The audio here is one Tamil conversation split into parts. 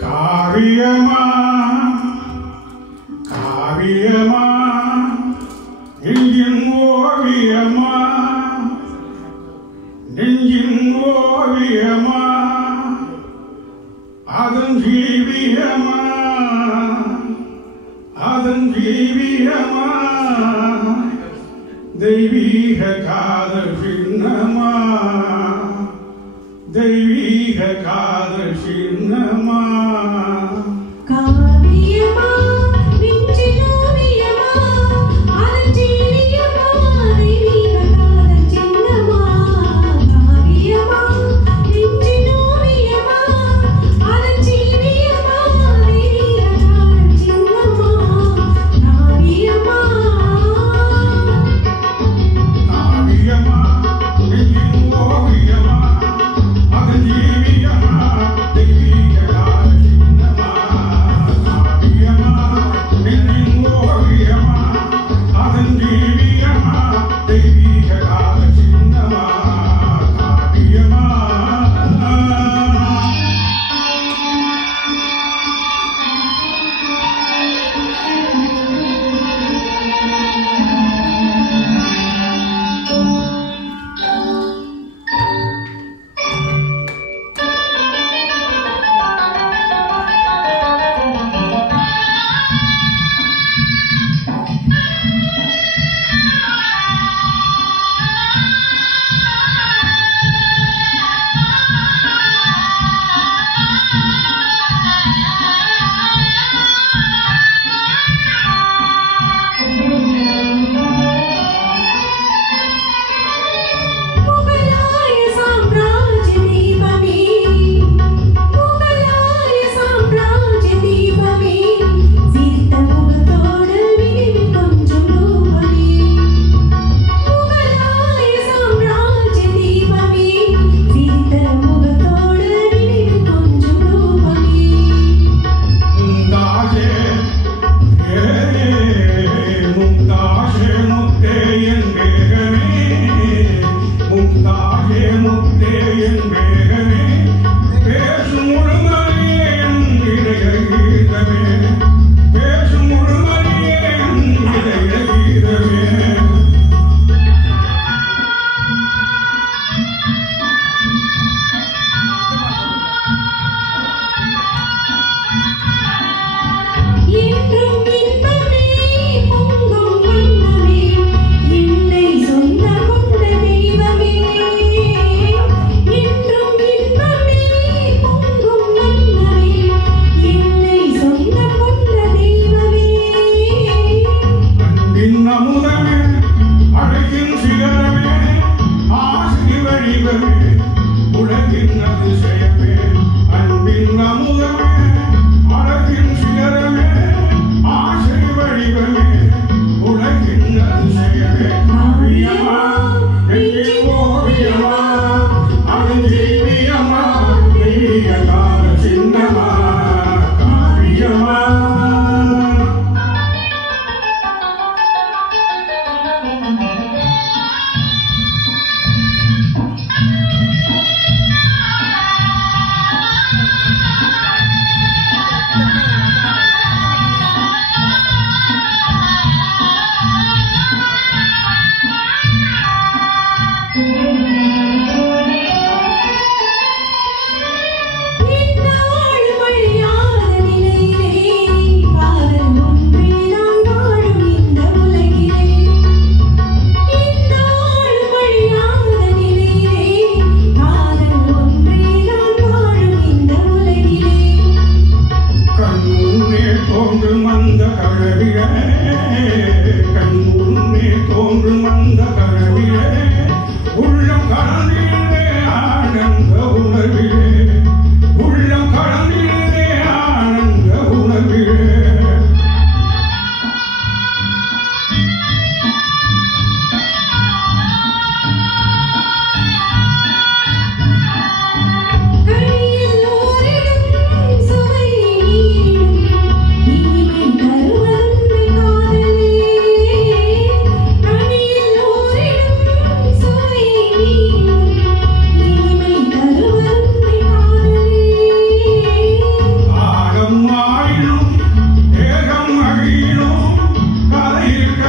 காவியமா காவியமா நெஞ்சின் ஓவியமா நெஞ்சின் ஓவியமா அதன் ஜீவியமா அதன் ஜீவியமா தெய்வீக காதல் சின்னமா தெய்வீக காதல் சின்னமா காவியமா நெஞ்சின் ஓவியமா அதன் ஜீவியமா தெய்வீக காதல் சின்னமா காவியமா நெஞ்சின் ஓவியமா அதன் ஜீவியமா தெய்வீக காதல் சின்னமா காவியமா காவியமா நெஞ்சின் ஓவியமா அதன் ஜீவியமா தெய்வீக காதல் சின்னமா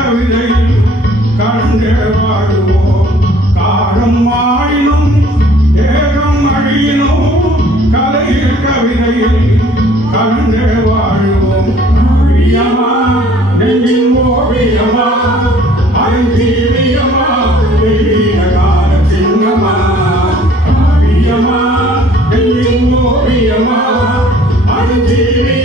கவிதையில் கண்டு வாழ்வோம். காலம் மாறினும் தேகம் அழியினும் கலையில் கவிதையில் கண்டு வாழ்வோம். காவியமா நெஞ்சின் ஓவியமா அருஞ்சீவியமா தெய்வீக கால சின்னமா. காவியமா நெஞ்சின் ஓவியமா அருஞ்சீவி